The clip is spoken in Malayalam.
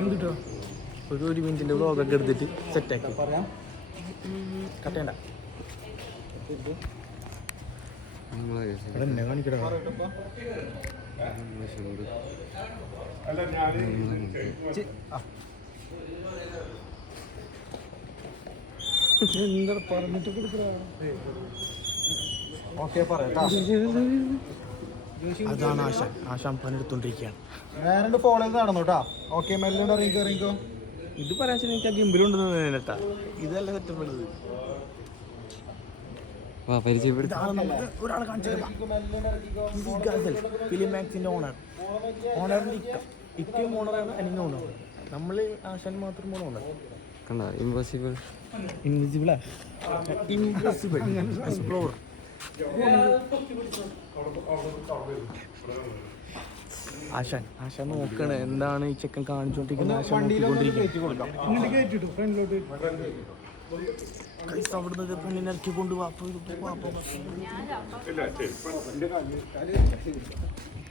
എന്തിട്ടോ ഒരു മിനിറ്റിൻ്റെ വ്ളോഗൊക്കെ എടുത്തിട്ട് സെറ്റാക്കി പറയാം. കട്ടേണ്ട എന്നെ കാണിക്കട. എന്താ പറഞ്ഞിട്ട് കൊടുക്കുക. ഓക്കെ പറയാം. അതാണ് ആശാൻ. ആശാൻ പണിയെടുത്തോണ്ടിരിക്കുകയാണ്. നേരെ ഫോളോ ചെയ്ത് നടന്നു കേട്ടോ. ഓക്കെ മെല്ലുണ്ട് ഇറങ്ങിക്കോ. ഇത് പറയാൻ വെച്ചാൽ എനിക്ക് ആ ഗിംബിലുണ്ടെന്ന് കേട്ടാ. ഇതല്ല സെറ്റപ്പ് ഉള്ളത്. ഒരാളെ കാണിച്ചു ഫിലിം മാക്സിന്റെ ഓണറിന്റെ ഇക്കയും ഓണറാണ്, അനിയും ഓണർ. നമ്മള് ആശാൻ മാത്രം ഓണർ. ഇമ്പോസിബിൾ ഇൻവിസിബിളാ ഇമ്പോസിബിൾ എക്സ്പ്ലോർ. ആശാൻ നോക്കണേ എന്താണ് ഈ ചെക്കൻ കാണിച്ചോണ്ടിരിക്കുന്നത്. ആശാൻ അവിടുന്ന് പെണ്ണിനെ ഇറക്കി കൊണ്ട് വാപ്പ